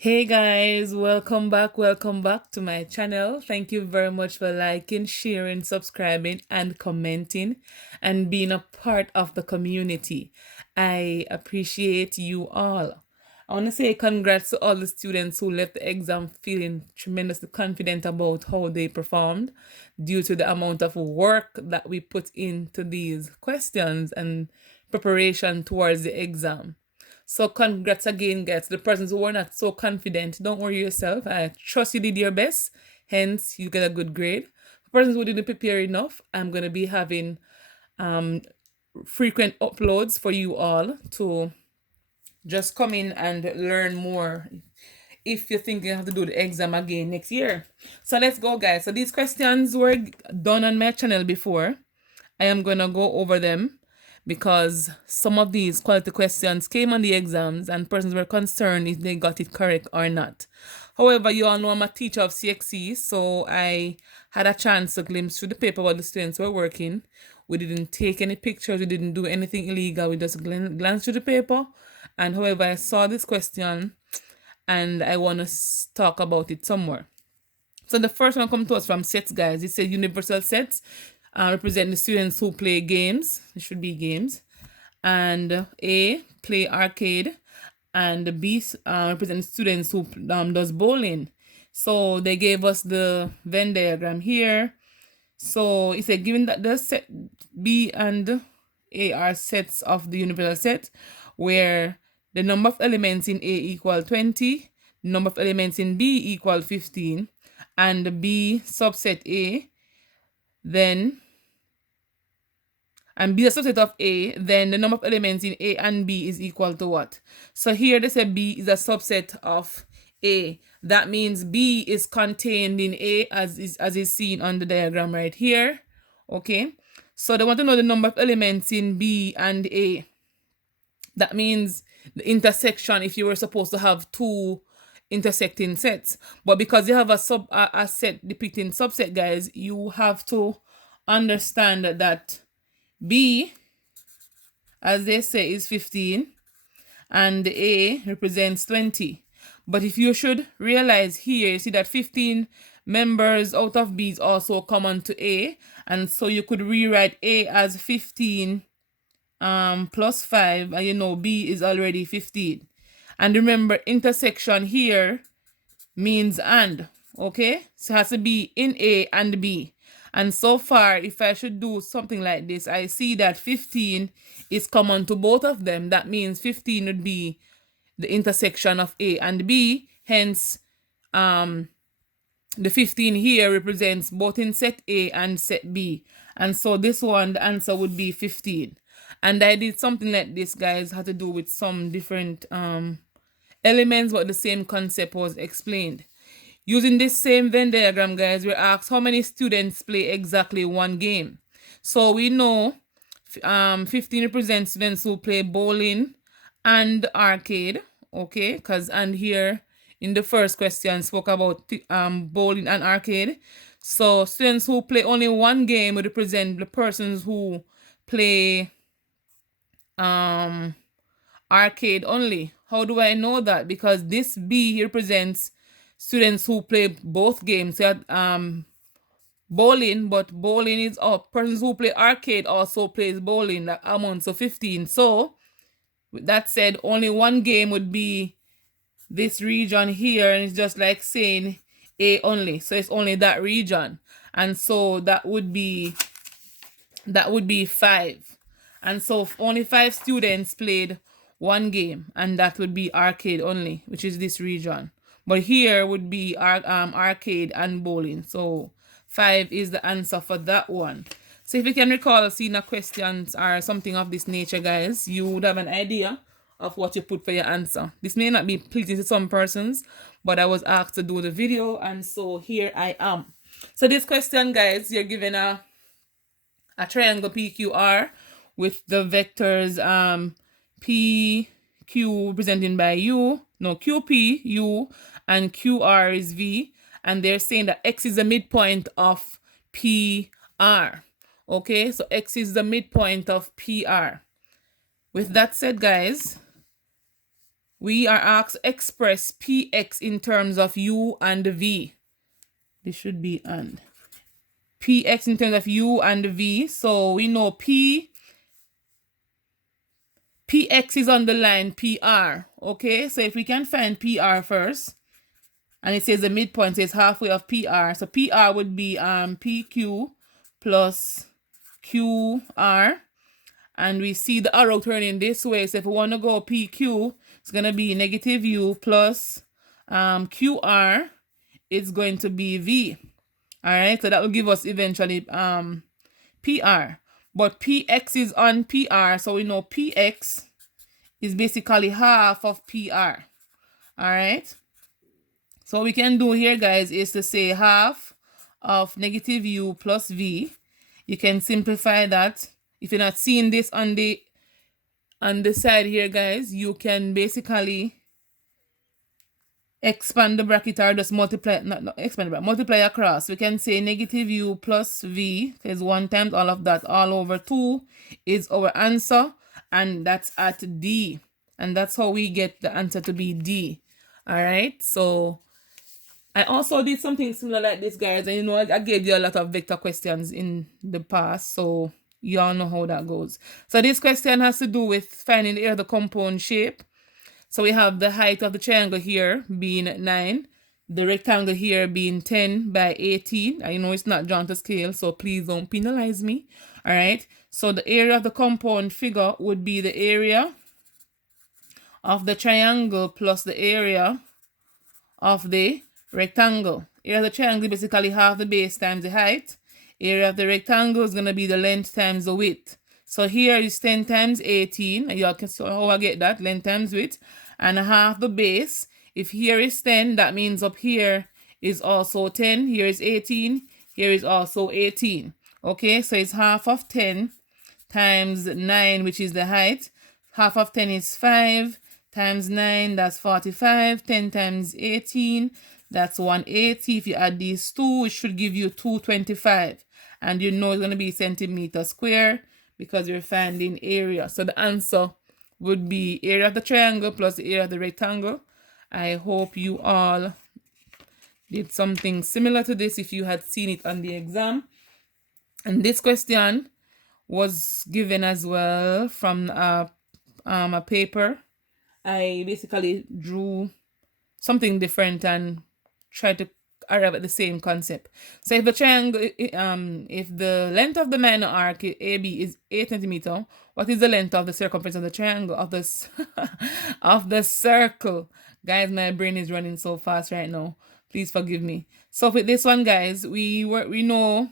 Hey guys, welcome back to my channel. Thank you very much for liking, sharing, subscribing, and commenting and being a part of the community. I appreciate you all. I want to say congrats to all the students who left the exam feeling tremendously confident about how they performed due to the amount of work that we put into these questions and preparation towards the exam. So congrats again, guys. The persons who were not so confident, don't worry yourself. I trust you did your best. Hence, you get a good grade. For persons who didn't prepare enough, I'm gonna be having um frequent uploads for you all to just come in and learn more if you think you have to do the exam again next year. So let's go, guys. So these questions were done on my channel before. I am gonna go over them because some of these quality questions came on the exams and persons were concerned if they got it correct or not. However, you all know I'm a teacher of CXC, so I had a chance to glimpse through the paper while the students were working. We didn't take any pictures, we didn't do anything illegal, we just glanced through the paper. And however, I saw this question and I want to talk about it somewhere. So the first one comes to us from sets, guys. It says universal sets represent the students who play games. It should be games. And A, play arcade. And B, represent students who does bowling. So they gave us the Venn diagram here. So it said, given that the set B and A are sets of the universal set, where the number of elements in A equal 20, the number of elements in B equal 15, and B subset A, then and B is a subset of A, then the number of elements in A and B is equal to what? So here they say B is a subset of A. That means B is contained in A as is seen on the diagram right here. Okay. So they want to know the number of elements in B and A. That means the intersection if you were supposed to have two intersecting sets. But because you have a set depicting subset, guys, you have to understand that B, as they say, is 15 and A represents 20. But if you should realize here, you see that 15 members out of B is also common to A, and so you could rewrite A as 15 plus 5, and you know B is already 15. And remember, intersection here means and, okay? So it has to be in A and B. And so far, if I should do something like this, I see that 15 is common to both of them. That means 15 would be the intersection of A and B. Hence, the 15 here represents both in set A and set B. And so this one, the answer would be 15. And I did something like this, guys, had to do with some different elements, but the same concept was explained. Using this same Venn diagram, guys, we're asked how many students play exactly one game. So we know 15 represents students who play bowling and arcade, okay? Because and here in the first question spoke about bowling and arcade. So students who play only one game would represent the persons who play arcade only. How do I know that? Because this B represents students who play both games. So bowling, but bowling is up. Persons who play arcade also plays bowling, that amounts to 15. So with that said, only one game would be this region here, and it's just like saying A only. So it's only that region. And so that would be 5. And so only 5 students played one game, and that would be arcade only, which is this region. But here would be arcade and bowling. So 5 is the answer for that one. So if you can recall seeing a questions or something of this nature, guys, you would have an idea of what you put for your answer. This may not be pleasing to some persons, but I was asked to do the video, and so here I am. So this question, guys, you're given a triangle PQR with the vectors PQ represented by U, no, QP, U, and QR is V, and they're saying that X is the midpoint of PR. Okay, so X is the midpoint of PR. With that said, guys, we are asked to express px in terms of u and v. This should be and. Px in terms of u and v. So we know px is on the line pr. Okay, so if we can find pr first, and it says the midpoint says halfway of pr. So pr would be pq plus qr. And we see the arrow turning this way. So if we want to go PQ, it's going to be negative U plus QR. It's going to be V. All right. So that will give us eventually PR. But PX is on PR. So we know PX is basically half of PR. All right. So what we can do here, guys, is to say half of negative U plus V. You can simplify that. If you're not seeing this on the side here, guys, you can basically expand the bracket or just multiply, not expand the bracket, multiply across. We can say negative u plus v is 1 times all of that, all over 2 is our answer, and that's at D. And that's how we get the answer to be D. All right, so I also did something similar like this, guys, and you know, I gave you a lot of vector questions in the past, so you all know how that goes. So this question has to do with finding the area of the compound shape. So we have the height of the triangle here being 9, the rectangle here being 10 by 18. I know it's not drawn to scale, so please don't penalize me. All right, so the area of the compound figure would be the area of the triangle plus the area of the rectangle. Area of the triangle is basically half the base times the height. Area of the rectangle is going to be the length times the width. So here is 10 times 18. You all can see how I get that. Length times width. And half the base. If here is 10, that means up here is also 10. Here is 18. Here is also 18. Okay, so it's half of 10 times 9, which is the height. Half of 10 is 5 times 9, that's 45. 10 times 18, that's 180. If you add these two, it should give you 225. And you know it's going to be centimeter square because you're finding area. So the answer would be area of the triangle plus the area of the rectangle. I hope you all did something similar to this if you had seen it on the exam. And this question was given as well from a paper. I basically drew something different and tried to arrive at the same concept. So if the triangle, if the length of the minor arc AB is 8 centimeters, what is the length of the circumference of the triangle of this of the circle? Guys, my brain is running so fast right now. Please forgive me. So with this one, guys, we know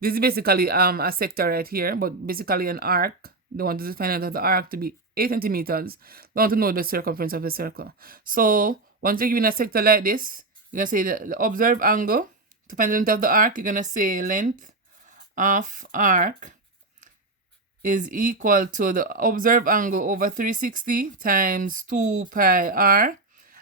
this is basically a sector right here, but basically an arc. They want to find out the arc to be 8 centimeters. They want to know the circumference of the circle. So once you're given a sector like this, you're going to say the observed angle. To find the length of the arc, you're going to say length of arc is equal to the observed angle over 360 times 2 pi r.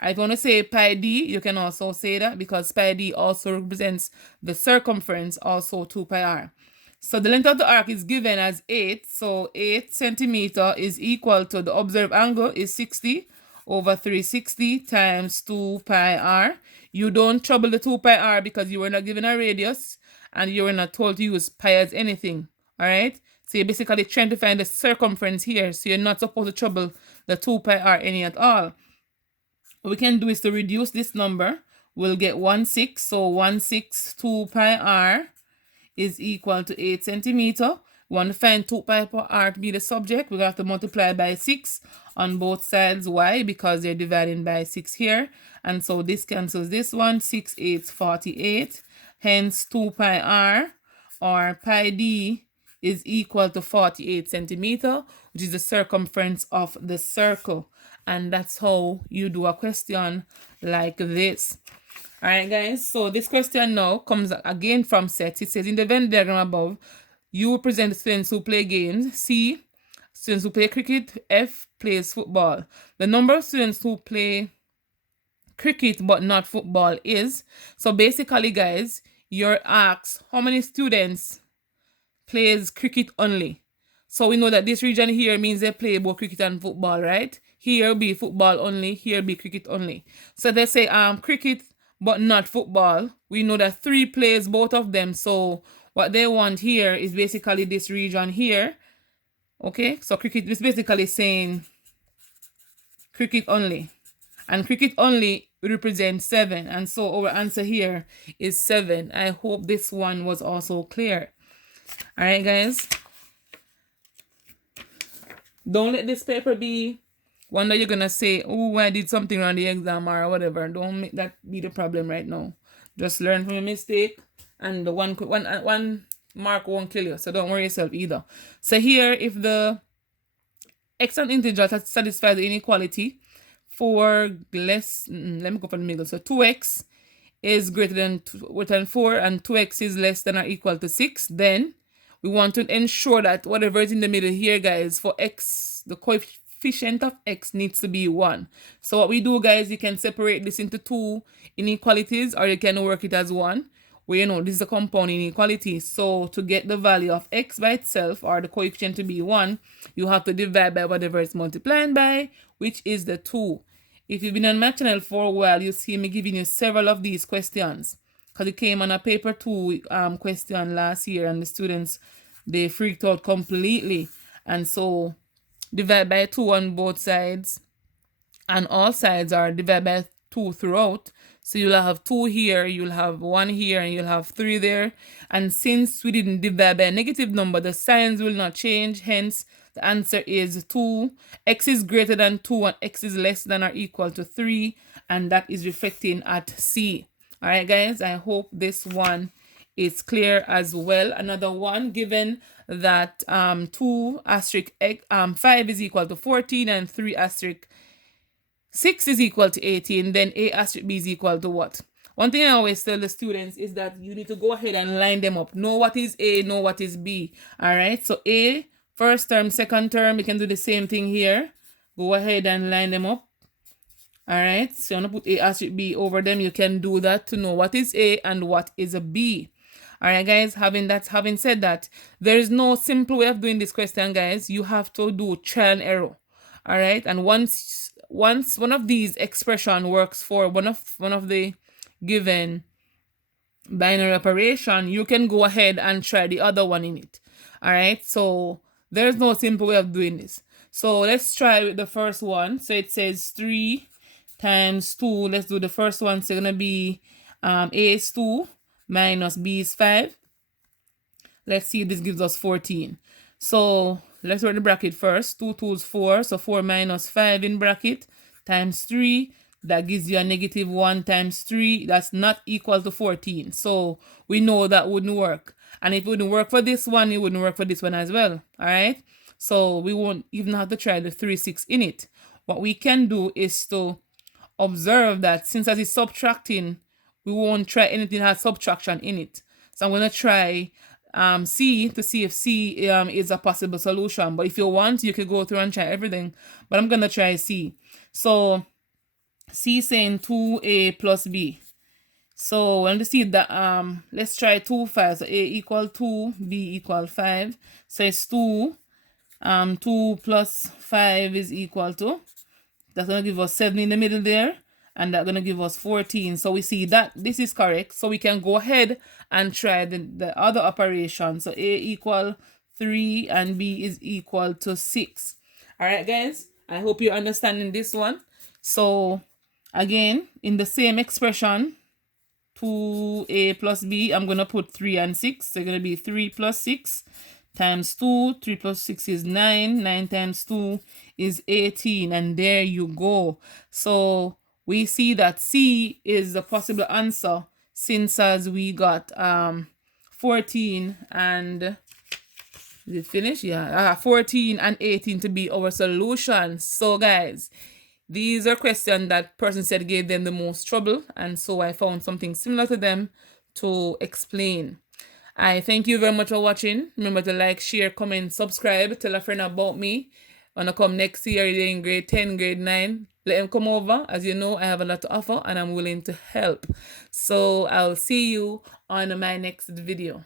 If you want to say pi d, you can also say that because pi d also represents the circumference, also 2 pi r. So the length of the arc is given as 8. So 8 centimeter is equal to the observed angle is 60 over 360 times 2 pi r. You don't trouble the 2 pi r because you were not given a radius and you were not told to use pi as anything. All right. So you're basically trying to find the circumference here. So you're not supposed to trouble the 2 pi r any at all. What we can do is to reduce this number. We'll get 1/6. So 1/6 2 pi r is equal to 8 centimeter. We want to find 2 pi per r to be the subject. We're going to have to multiply by 6 on both sides. Why? Because they're dividing by 6 here. And so this cancels this one. 6 8 48. Hence 2 pi r or pi d is equal to 48 centimeter, which is the circumference of the circle. And that's how you do a question like this. All right, guys. So this question now comes again from sets. It says in the Venn diagram above, you represent students who play games. C, students who play cricket. F, plays football. The number of students who play cricket but not football is. So basically, guys, you're asked how many students plays cricket only. So we know that this region here means they play both cricket and football, right? here be football only, here be cricket only. So they say cricket but not football. We know that 3 plays both of them. So what they want here is basically this region here. Okay, so cricket is basically saying cricket only. And cricket only represents 7. And so our answer here is 7. I hope this one was also clear. All right, guys. Don't let this paper be one that you're going to say, oh, I did something on the exam or whatever. Don't make that be the problem right now. Just learn from your mistake. And the one mark won't kill you. So don't worry yourself either. So here, if the x and integer satisfy the inequality for less, let me go for the middle. So 2x is greater than 4 and 2x is less than or equal to 6, then we want to ensure that whatever is in the middle here, guys, for x, the coefficient of x needs to be 1. So what we do, guys, you can separate this into 2 inequalities, or you can work it as 1. Where, you know, this is a compound inequality. So to get the value of x by itself, or the coefficient to be 1, you have to divide by whatever it's multiplying by, which is the 2. If you've been on my channel for a while, you see me giving you several of these questions. Because it came on a paper 2 question last year, and the students, they freaked out completely. And so divide by 2 on both sides, and all sides are divided by 2 throughout. So you'll have 2 here, you'll have 1 here, and you'll have 3 there. And since we didn't divide by a negative number, the signs will not change. Hence, the answer is 2. X is greater than 2 and x is less than or equal to 3. And that is reflecting at C. All right, guys, I hope this one is clear as well. Another one, given that 2 asterisk 5 is equal to 14 and 3 asterisk 6 is equal to 18, then A asterisk B is equal to what? One thing I always tell the students is that you need to go ahead and line them up. Know what is A, know what is B. All right, so A, first term, second term, you can do the same thing here. Go ahead and line them up. All right, so I'm going to put A asterisk B over them. You can do that to know what is A and what is a B. All right, guys, having said that, there is no simple way of doing this question, guys. You have to do trial and error. All right, and once one of these expression works for one of the given binary operation, you can go ahead and try the other one in it. All right, so there's no simple way of doing this. So let's try with the first one. So it says 3 times 2. Let's do the first one. So it's going to be A is 2 minus B is 5. Let's see if this gives us 14. So let's write the bracket first. 2 2 is 4. So 4 minus 5 in bracket times 3. That gives you a negative 1 times 3. That's not equal to 14. So we know that wouldn't work. And if it wouldn't work for this one, it wouldn't work for this one as well. All right. So we won't even have to try the 3 6 in it. What we can do is to observe that since as it's subtracting, we won't try anything that has subtraction in it. So I'm going to try C to see if C is a possible solution. But if you want, you could go through and try everything. But I'm going to try C. So C saying 2A plus B. So when we see that, let's try 2 5. So A equal 2, B equal 5. So it's 2. 2 plus 5 is equal to, that's going to give us 7 in the middle there, and that's going to give us 14. So we see that this is correct. So we can go ahead and try the other operation. So A equal 3 and B is equal to 6. All right, guys, I hope you're understanding this one. So again, in the same expression, 2A plus B, I'm going to put 3 and 6. So it's going to be 3 plus 6 times 2. 3 plus 6 is 9. 9 times 2 is 18. And there you go. So we see that C is the possible answer since as we got 14 and, is it finished? Yeah, 14 and 18 to be our solution. So guys, these are questions that person said gave them the most trouble. And so I found something similar to them to explain. I thank you very much for watching. Remember to like, share, comment, subscribe. Tell a friend about me. Wanna come next year, you're in grade 10, grade 9. Let them come over. As you know, I have a lot to offer and I'm willing to help. So I'll see you on my next video.